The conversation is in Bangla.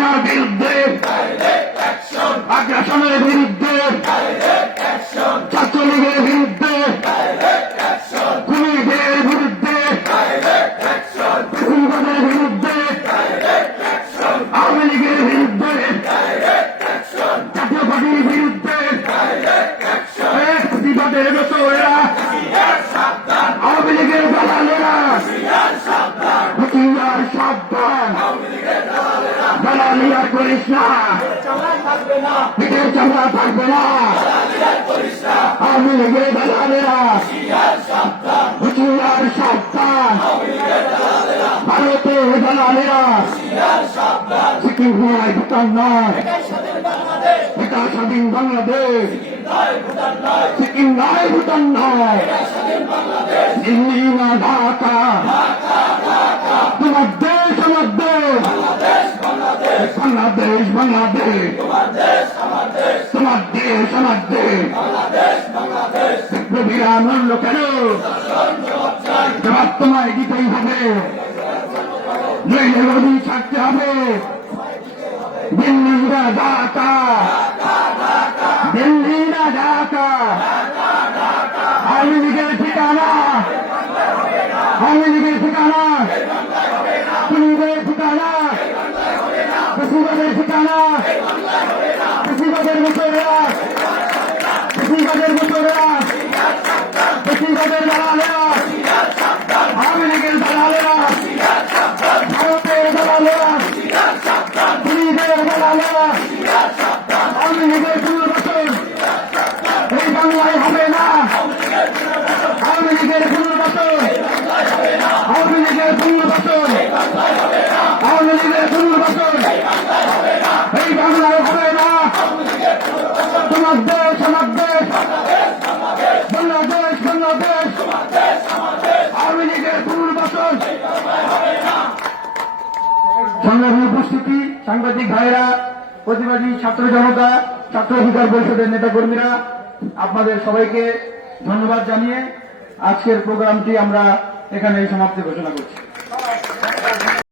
হাসিনার বিরুদ্ধে আগ্রাসনের বিরুদ্ধে ছাত্রলীগের বিরুদ্ধে খুনিদের বিরুদ্ধে ফ্যাসিবাদের বিরুদ্ধে আওয়ামী লীগের বিরুদ্ধে জাতীয় পার্টির বিরুদ্ধে প্রতিবাদের দোষরেরা আওয়ামী লীগের দালালেরা হুঁশিয়ার সাবধান দালালিয়া করিস না পিঠের চামড়া থাকবে না আওয়ামী লীগের দালালেরা হুঁশিয়ার সাবধান ভারতের দালালেরা সিকিম নয় ভুটান নয় এটা স্বাধীন বাংলাদেশ সিকিম নয় ভুটান নয় দিল্লি না ঢাকা তোমার দেশ আমার দেশ বাংলাদেশ বাংলাদেশ তোমার দেশ আমার দেশ বিপ্লবীরা মূল্য কেন জবাব তোমায় দিতেই হবে নইলে নদী ছাড়তে হবে দিল্লি না ঢাকা দিল্লি না ঢাকা আওয়ামী লীগের ঠিকানা আওয়ামী লীগের ঠিকানা খুনিদের ঠিকানা ফ্যাসিবাদের ঠিকানা ফ্যাসিবাদের মুখেরা ফ্যাসিবাদের মুখেরা ফ্যাসিবাদের দালালেরা আওয়ামী লীগের দালালেরা ভারতের দালালেরা খুনিদের দালালেরা আওয়ামী লীগের পুনর্বাসন এই বাংলায় হবে না আওয়ামী লীগের পুনর্বাসন আওয়ামী লীগের পুনর্বাসন আওয়ামী লীগের পুনর্বাসন এই বাংলায় হবে না তোমার দেশ আমার দেশ বাংলাদেশ বাংলাদেশ আওয়ামী লীগের পুনর্বাসন। সংগ্রামী উপস্থিতি, সাংবাদিক ভাইরা, প্রতিবাদী ছাত্র জনতা, ছাত্র অধিকার পরিষদের নেতাকর্মীরা, আপনাদের সবাইকে ধন্যবাদ জানিয়ে আজকের প্রোগ্রামটি আমরা এখানে সমাপ্তি ঘোষণা করছি।